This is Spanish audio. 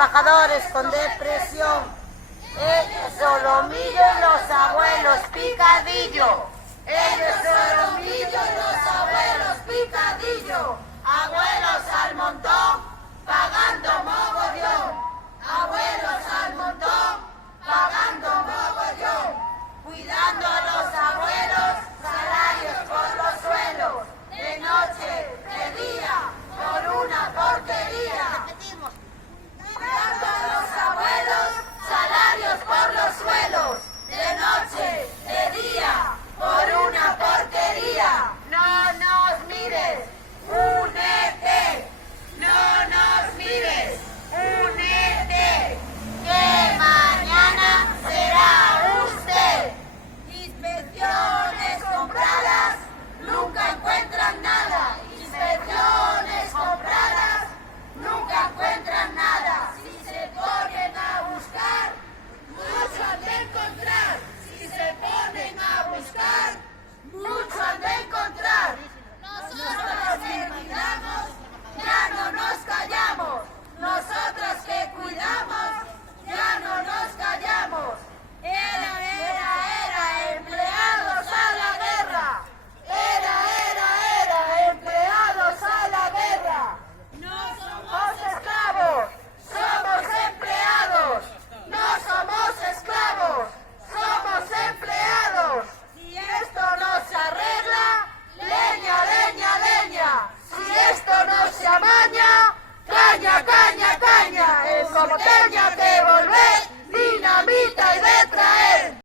trabajadores con depresión. Ellos Solomillo y los abuelos Picadillo. Ellos Solomillo y los abuelos Picadillo. Abuelos al montón, pagando mogollón. Abuelos al montón, pagando mogollón. Cuidando a los abuelos, salarios por los suelos. De noche, de día, por una porquería. Cuidando a los abuelos, salarios por los suelos. De noche, de día, por una porquería. No nos mires, únete. No nos mires, únete. Que mañana será usted. Inspecciones compradas nunca encuentran nada. Inspecciones compradas nunca encuentran nada. Si se ponen a buscar, mucho han de encontrar. Si se ponen a buscar, mucho han de encontrar. Nosotros que cuidamos, ya no nos callamos. Nosotros que cuidamos, ya no nos callamos. Era, empleados a la guerra. Era, empleados a la guerra. No somos esclavos, somos empleados. No somos esclavos, somos empleados. Si esto no se arregla, leña, leña, leña. Si esto no se amaña, caña, caña, caña. Es como tenga que volver.